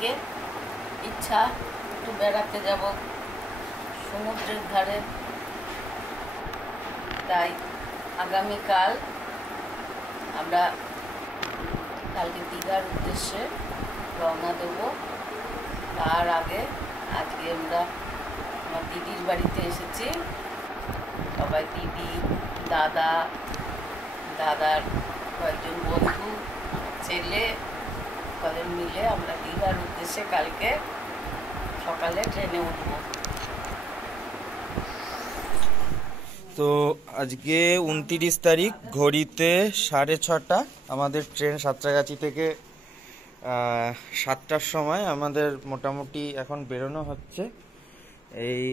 থেকে ইচ্ছা একটু বেড়াতে যাব সমুদ্রের ধারে, তাই আগামীকাল আমরা কালকে দীঘার উদ্দেশ্যে রওনা দেব। তার আগে আজকে আমরা আমার দিদির বাড়িতে এসেছি। সবাই দিদি, দাদা, দাদার কয়েকজন বন্ধু, ছেলে, তাদের মিলে আমরা দীঘার উদ্দেশ্যে কালকে সকালে ট্রেনে উঠব। তো আজকে 29 তারিখ, ঘড়িতে 6:30 আমাদের ট্রেন সাঁতরাগাছি থেকে 7টার সময় আমাদের মোটামুটি এখন বেরোনো হচ্ছে। এই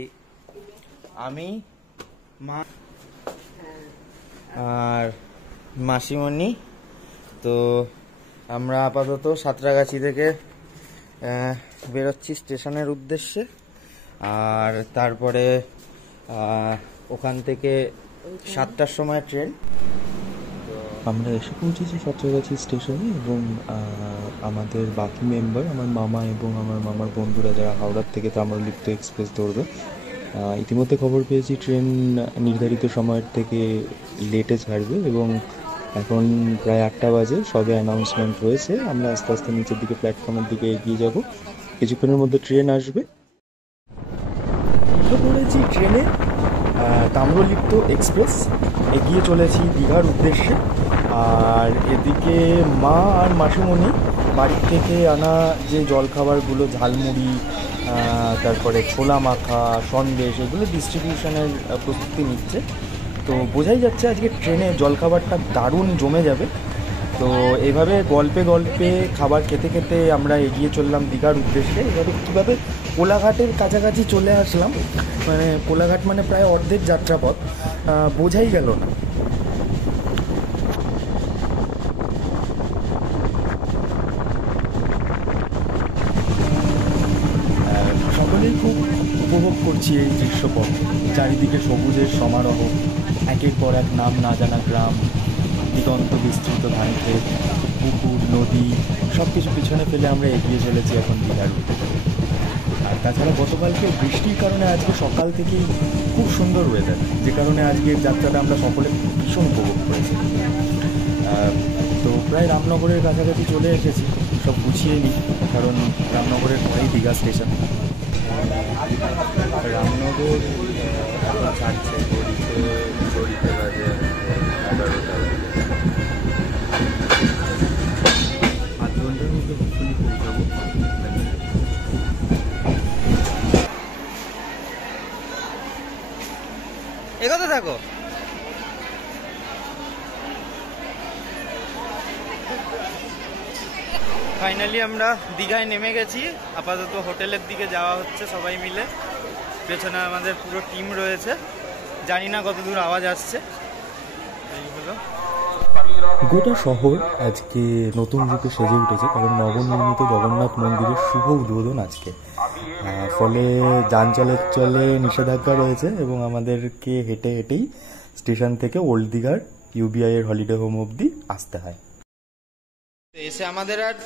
আমি, মা আর মাসিমণি। তো আমরা আপাতত সাঁতরাগাছি থেকে বেরোচ্ছি স্টেশনের উদ্দেশ্যে, আর তারপরে ওখান থেকে 7টার সময় ট্রেন। আমরা এসে পৌঁছেছি সাঁতরাগাছি স্টেশনে এবং আমাদের বাকি মেম্বার, আমার মামা এবং আমার মামার বন্ধুরা যারা হাওড়ার থেকে তাম্রলিপ্ত এক্সপ্রেস ধরবে, ইতিমধ্যে খবর পেয়েছি ট্রেন নির্ধারিত সময়ের থেকে লেটে ছাড়বে এবং এখন প্রায় 8টা বাজে, সবে অ্যানাউন্সমেন্ট হয়েছে। আমরা আস্তে আস্তে নিচের দিকে প্ল্যাটফর্মের দিকে এগিয়ে যাব, কিছুক্ষণের মধ্যে ট্রেন আসবে। উঠে পড়েছি ট্রেনে, তাম্রলিপ্ত এক্সপ্রেস, এগিয়ে চলেছি দীঘার উদ্দেশ্যে। আর এদিকে মা আর মাসিমণি বাড়ির থেকে আনা যে জলখাবারগুলো, ঝালমুড়ি, তারপরে ছোলা মাখা, সন্দেশ, এগুলো ডিস্ট্রিবিউশনের প্রস্তুতি নিচ্ছে। তো বোঝাই যাচ্ছে আজকে ট্রেনে জলখাবারটা দারুণ জমে যাবে। তো এভাবে গল্পে গল্পে খাবার খেতে খেতে আমরা এগিয়ে চললাম দীঘার উদ্দেশ্যে। এবারে কীভাবে কোলাঘাটের কাছাকাছি চলে আসলাম, মানে কোলাঘাট মানে প্রায় অর্ধেক যাত্রাপথ, বোঝাই গেল না। সকলেই খুব উপভোগ করছি এই দৃশ্যপট, চারিদিকে সবুজের সমারোহ, একের পর এক নাম না জানা গ্রাম, দিগন্ত বিস্তৃত ধান ক্ষেত, পুকুর, নদী, সব কিছু পিছনে ফেলে আমরা এগিয়ে চলেছি এখন দীঘার উদ্দেশ্যে। আর তাছাড়া গতকালকে বৃষ্টির কারণে আজকে সকাল থেকেই খুব সুন্দর ওয়েদার, যে কারণে আজকের যাত্রাটা আমরা সকলে ভীষণ উপভোগ করেছি। তো প্রায় রামনগরের কাছাকাছি চলে এসেছি, সব গুছিয়ে নিই, কারণ রামনগরের পরেই দীঘা স্টেশন। রামনগর এখন ছাড়ছে, ঘড়িতে বাজে 11টা বাজে। আধ ঘন্টার মধ্যে হুগলি পৌঁছাবো। এগোতে থাকো। ফাইনালি আমরা দীঘায় নেমে গেছি। আপাতত হোটেলের দিকে যাওয়া হচ্ছে সবাই মিলে। পেছনে আমাদের পুরো টিম রয়েছে, জানি না কত দূর আওয়াজ আসছে। এই হলো গোটা শহর আজকে নতুন রূপে সেজে উঠেছে, কারণ নবনির্মিত জগন্নাথ মন্দিরের শুভ উদ্বোধন আজকে। ফলে যান চলাচলে নিষেধাজ্ঞা রয়েছে এবং আমাদেরকে হেঁটে হেঁটেই স্টেশন থেকে ওল্ড দীঘার ইউবিআই এর হলিডে হোম অবধি আসতে হয়। এসে আমাদের আর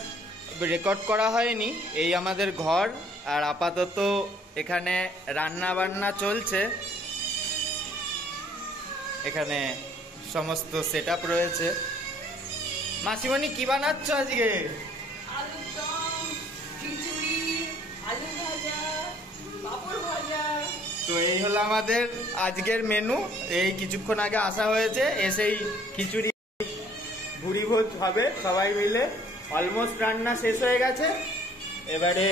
রেকর্ড করা হয়নি, এই আমাদের ঘর। আর আপাতত এখানে রান্না বান্না চলছে, এখানে সমস্ত সেট আপ রয়েছে। মাসিমণি কি বানাচ্ছ আজকে? তো এই হলো আমাদের আজকের মেনু। এই কিছুক্ষণ আগে আসা হয়েছে, এসেই খিচুড়ি ভুড়ি ভোজ হবে সবাই মিলে। অলমোস্ট রান্না শেষ হয়ে গেছে, এবারে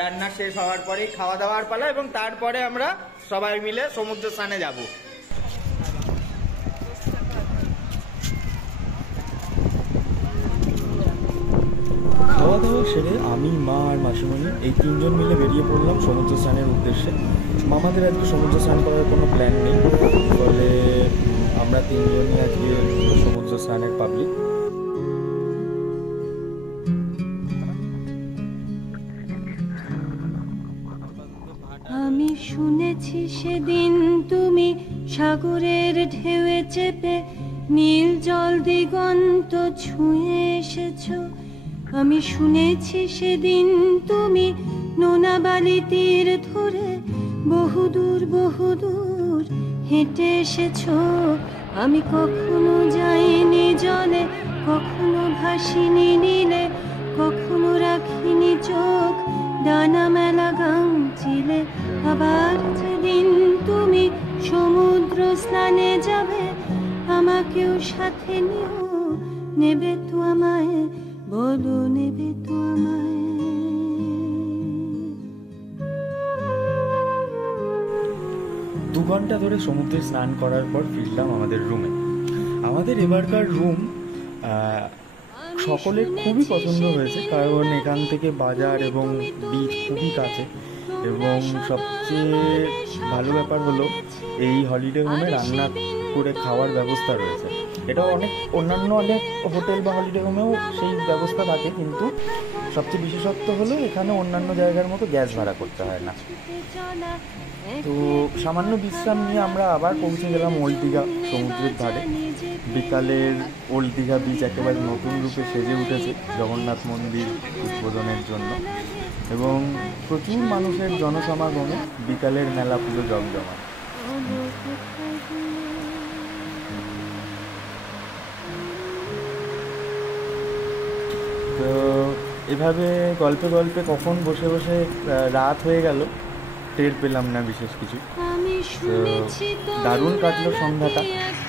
রান্না শেষ হওয়ার পরেই খাওয়া দাওয়ার পালা, এবং তারপরে আমরা সবাই মিলে সমুদ্র স্নানে যাব। খাওয়া দাওয়া সেরে আমি, মা আর মাসিমণি এই তিনজন মিলে বেরিয়ে পড়লাম সমুদ্র স্নানের উদ্দেশ্যে। মামাদের আজকে সমুদ্র স্নান করার কোনো প্ল্যান নেই, ফলে আমরা তিনজনই আজকে সমুদ্র স্নানের পাবলিক। আমি শুনেছি সেদিন তুমি সাগরের ঢেউয়ে চেপে নীল জল দিগন্ত ছুঁয়ে এসেছো, আমি শুনেছি সেদিন তুমি নোনা বালি তীর ধরে বহুদূর বহুদূর হেঁটে এসেছো। আমি কখনো যাইনি জলে, কখনো ভাসিনি নীলে, কখনো রাখিনি চোখ ডানা মেলা গাংচিলে। আবার যেদিন তুমি সমুদ্র স্নানে যাবে, আমাকেও সাথে নিও, নেবে তো আমায়, বলো নেবে তো আমায়। 2 ঘন্টা ধরে সমুদ্রে স্নান করার পর ফিরলাম আমাদের রুমে। আমাদের এবারকার রুম সকলের খুবই পছন্দ হয়েছে, কারণ এখান থেকে বাজার এবং বিচ খুবই কাছে, এবং সবচেয়ে ভালো ব্যাপার হলো এই হলিডে হোমে রান্না করে খাওয়ার ব্যবস্থা রয়েছে। এটা অন্যান্য অনেক হোটেল বা হলিডে হোমেও সেই ব্যবস্থা থাকে, কিন্তু সবচেয়ে বিশেষত্ব হলো এখানে অন্যান্য জায়গার মতো গ্যাস ভাড়া করতে হয় না। তো সামান্য বিশ্রাম নিয়ে আমরা আবার পৌঁছে গেলাম ওল্ড দীঘা সমুদ্রের ধারে। বিকালের ওল্ড দীঘা বিচ একেবারে নতুন রূপে সেজে উঠেছে জগন্নাথ মন্দির উদ্বোধনের জন্য, এবং প্রচুর মানুষের জনসমাগমে বিকালের মেলা পুরো জমজমাট। তো এভাবে গল্পে গল্পে কখন বসে বসে রাত হয়ে গেল টের পেলাম না বিশেষ কিছু। তো দারুণ কাটলো সন্ধ্যাটা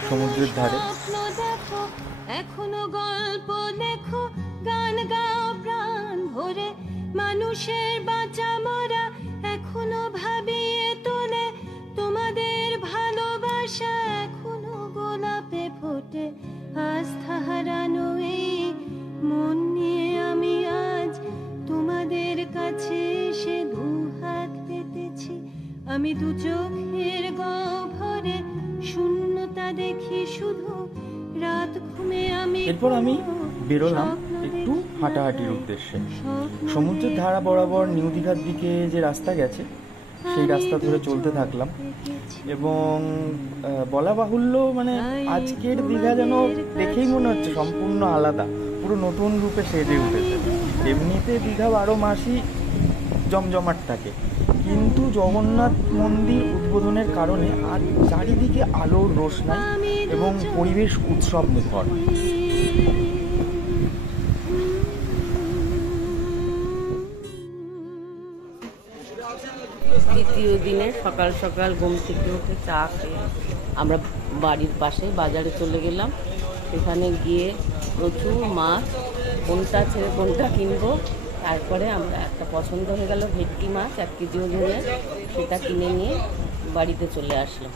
সমুদ্রের ধারে। এখনো গল্প লেখো, গান গাও প্রাণ ভরে, মানুষের বাঁচা মরা এখনো ভাবিয়ে তোলে, তোমাদের ভালোবাসা এখনো গোলাপে ফোটে। আস্থা হারানো এই মন নিয়ে আমি আজ তোমাদের কাছে এসে দুহাত পেতেছি। আমি দু চোখের গহ্বরে শূন্যতা দেখি শুধু, রাত ঘুমে আমি। এরপর আমি বেরোলাম একটু হাঁটাহাঁটির উদ্দেশ্যে। সমুদ্রের ধারা বরাবর নিউ দীঘার দিকে যে রাস্তা গেছে সেই রাস্তা ধরে চলতে থাকলাম, এবং বলা বাহুল্য মানে আজকের দীঘা যেন দেখেই মনে হচ্ছে সম্পূর্ণ আলাদা, পুরো নতুন রূপে সেজে উঠেছে। এমনিতে দীঘা 12 মাসই জমজমাট থাকে, কিন্তু জগন্নাথ মন্দির উদ্বোধনের কারণে আজ চারিদিকে আলোর রোশনাই এবং পরিবেশ উৎসব মুখর। দ্বিতীয় দিনে সকাল সকাল ঘুম থেকে উঠে চা খেয়ে আমরা বাড়ির পাশে বাজারে চলে গেলাম। সেখানে গিয়ে প্রচুর মাছ, কোনটা ছেড়ে কোনটা কিনবো, তারপরে আমরা একটা পছন্দ হয়ে গেল ভেটকি মাছ 1 কেজি ওজনের, সেটা কিনে নিয়ে বাড়িতে চলে আসলাম।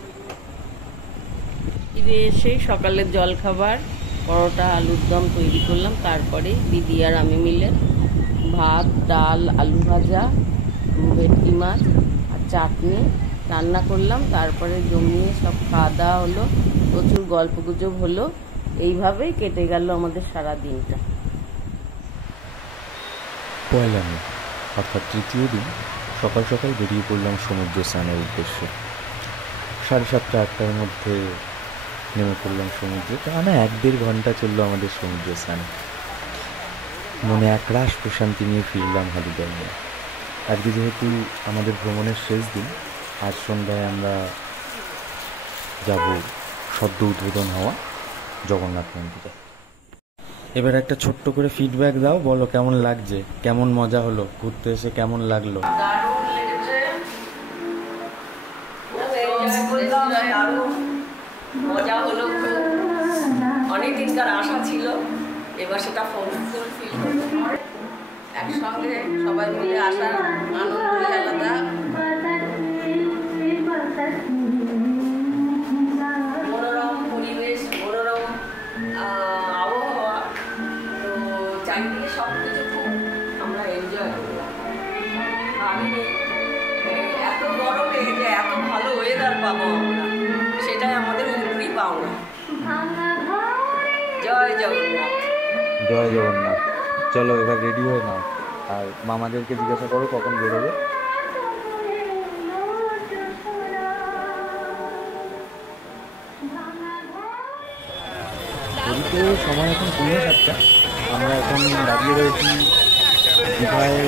ফিরে এসে সকালের জলখাবার পরোটা আলুর দম তৈরি করলাম। তারপরে দিদি আর আমি মিলে ভাত, ডাল, আলু ভাজা, ভেটকি মাছ আর চাটনি রান্না করলাম। তারপরে জমিয়ে সব খাওয়া দাওয়া হলো, প্রচুর গল্পগুজব হলো। এইভাবেই কেটে গেল আমাদের সারা দিনটা। পয়লা মে অর্থাৎ তৃতীয় দিন সকাল সকাল বেরিয়ে পড়লাম সমুদ্র স্নানের উদ্দেশ্যে। 7:30-8টার মধ্যে নেমে পড়লাম সমুদ্রে। টানা 1-1.5 ঘন্টা চললো আমাদের সমুদ্র স্নান। মনে একরাশ প্রশান্তি নিয়ে ফিরলাম হলিডে নিয়ে। আজকে যেহেতু আমাদের ভ্রমণের শেষ দিন, আজ সন্ধ্যায় আমরা যাব সদ্য উদ্বোধন হওয়া জগন্নাথ মন্দিরে। এবার একটা ছোট্ট করে ফিডব্যাক দাও, বলো কেমন লাগছে, কেমন মজা হলো, ঘুরতে এসে কেমন লাগলো? দারুণ লেগেছে, দারুণ মজা হলো, খুব অনেক দিনকার আশা ছিল, এবার সেটা ফুলফিল হলো। একসঙ্গে সবাই মিলে আসার আনন্দই আলাদা। মনোরম পরিবেশ, মনোরম আবহাওয়া, তো চারিদিকে সব কিছু খুব আমরা এনজয় করলাম। আমি এত গরমে যে এত ভালো ওয়েদার পাবো আমরা, সেটাই আমাদের উপরি পাওনা। জয় জগন্নাথ। জয় জগন্নাথ। চলো এবার রেডি হয়ে নাও, আর মামাদেরকে জিজ্ঞাসা করো কখন বেরোবে। সময় এখন 7:30। আমরা এখন দাঁড়িয়ে রয়েছি দীঘায়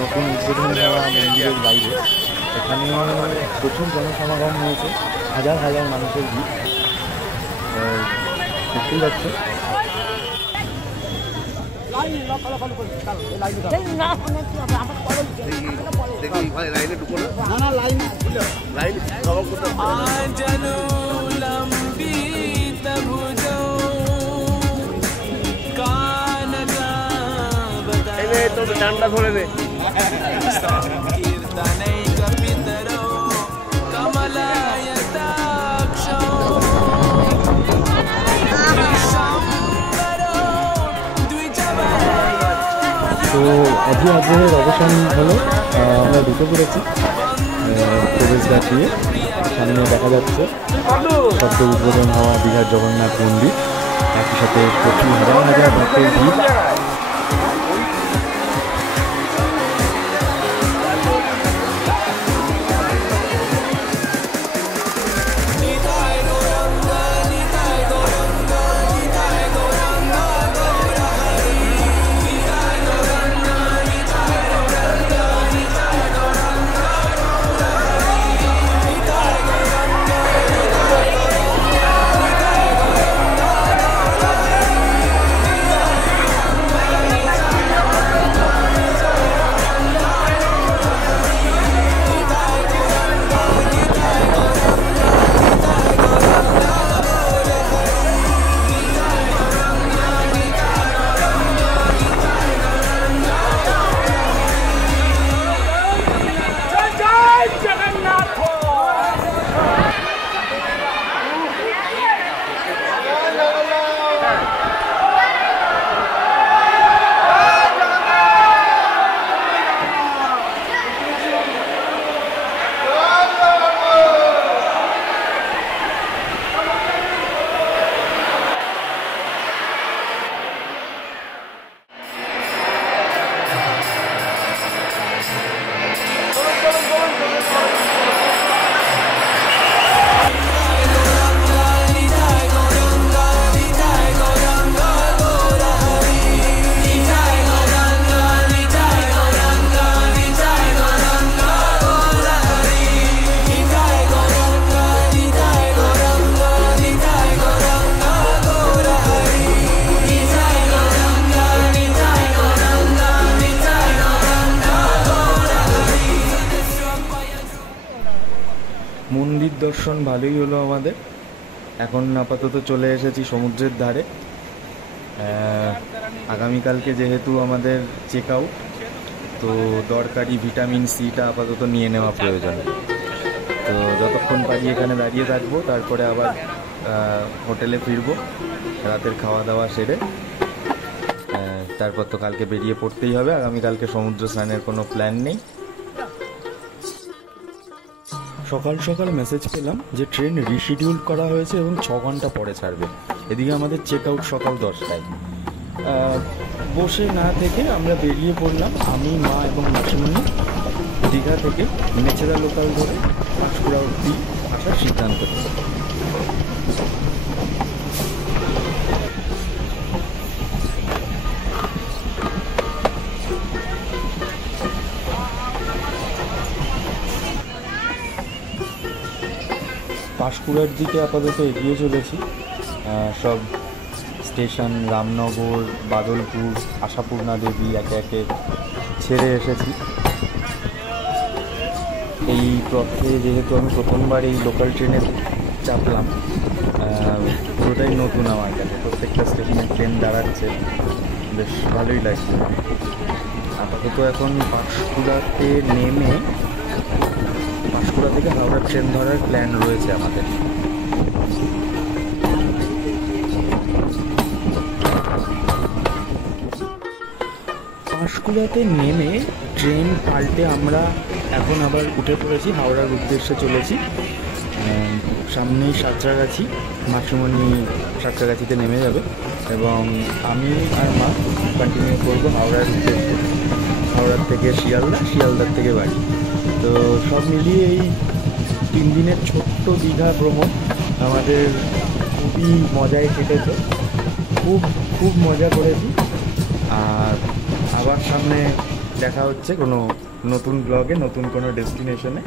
নতুন উদ্বোধন হওয়া মন্দিরের বাইরে। এখানে প্রচুর জনসমাগম হয়েছে, হাজার হাজার মানুষের ভিড় দেখতেই পাচ্ছে। ডান্ডা ধরে দে। তো অধি আগ্রহের অবসান হলো, আমরা ঢুকে পড়েছি প্রবেশদ্বার দিয়ে। সামনে দেখা যাচ্ছে সদ্য উদ্বোধন হওয়া দীঘার জগন্নাথ মন্দির, একই সাথে প্রচুর হাজার হাজার ভক্তের ভিড়। মন্দির দর্শন ভালোই হলো আমাদের। এখন আপাতত চলে এসেছি সমুদ্রের ধারে। আগামীকালকে যেহেতু আমাদের চেক আউট, তো দরকারি ভিটামিন সিটা আপাতত নিয়ে নেওয়া প্রয়োজন। তো যতক্ষণ পারি এখানে দাঁড়িয়ে থাকবো, তারপরে আবার হোটেলে ফিরবো রাতের খাওয়া দাওয়া সেরে। তারপর তো কালকে বেরিয়ে পড়তেই হবে। আগামীকালকে সমুদ্র স্নানের কোনো প্ল্যান নেই। সকাল সকাল মেসেজ পেলাম যে ট্রেন রিশিডিউল করা হয়েছে এবং 6 ঘন্টা পরে ছাড়বে। এদিকে আমাদের চেক আউট সকাল 10টায়। বসে না থেকে আমরা বেরিয়ে পড়লাম, আমি, মা এবং মাসিমণি, দীঘা থেকে মেচেদা লোকাল ধরে পাঁশকুড়া অবধি আসার সিদ্ধান্ত নেব। পাঁশকুড়ার দিকে আপাতত এগিয়ে চলেছি। সব স্টেশন রামনগর, বাদলপুর, আশাপূর্ণা দেবী একে একে ছেড়ে এসেছি। এই পথে যেহেতু আমি প্রথমবার এই লোকাল ট্রেনে চাপলাম, পুরোটাই নতুন আমার কাছে। প্রত্যেকটা স্টেশনে ট্রেন দাঁড়াচ্ছে, বেশ ভালোই লাগছে। আপাতত এখন পাঁশকুড়াতে নেমে পাঁশকুড়া থেকে হাওড়া ট্রেন ধরার প্ল্যান রয়েছে আমাদের। পাঁশকুড়াতে নেমে ট্রেন পাল্টে আমরা এখন আবার উঠে পড়েছি, হাওড়ার উদ্দেশ্যে চলেছি। সামনেই সাঁতরাগাছি, মাসিমণি সাঁতরাগাছিতে নেমে যাবে এবং আমি আর মা কন্টিনিউ করবো হাওড়ার উদ্দেশ্যে। হাওড়ার থেকে শিয়ালদা, শিয়ালদার থেকে বাড়ি। তো সব মিলিয়ে এই 3 দিনের ছোট্ট দীঘা ভ্রমণ আমাদের খুবই মজায় কেটেছে। খুব মজা করেছি। আর আবার সামনে দেখা হচ্ছে কোনো নতুন ব্লগে, নতুন কোনো ডেস্টিনেশনে।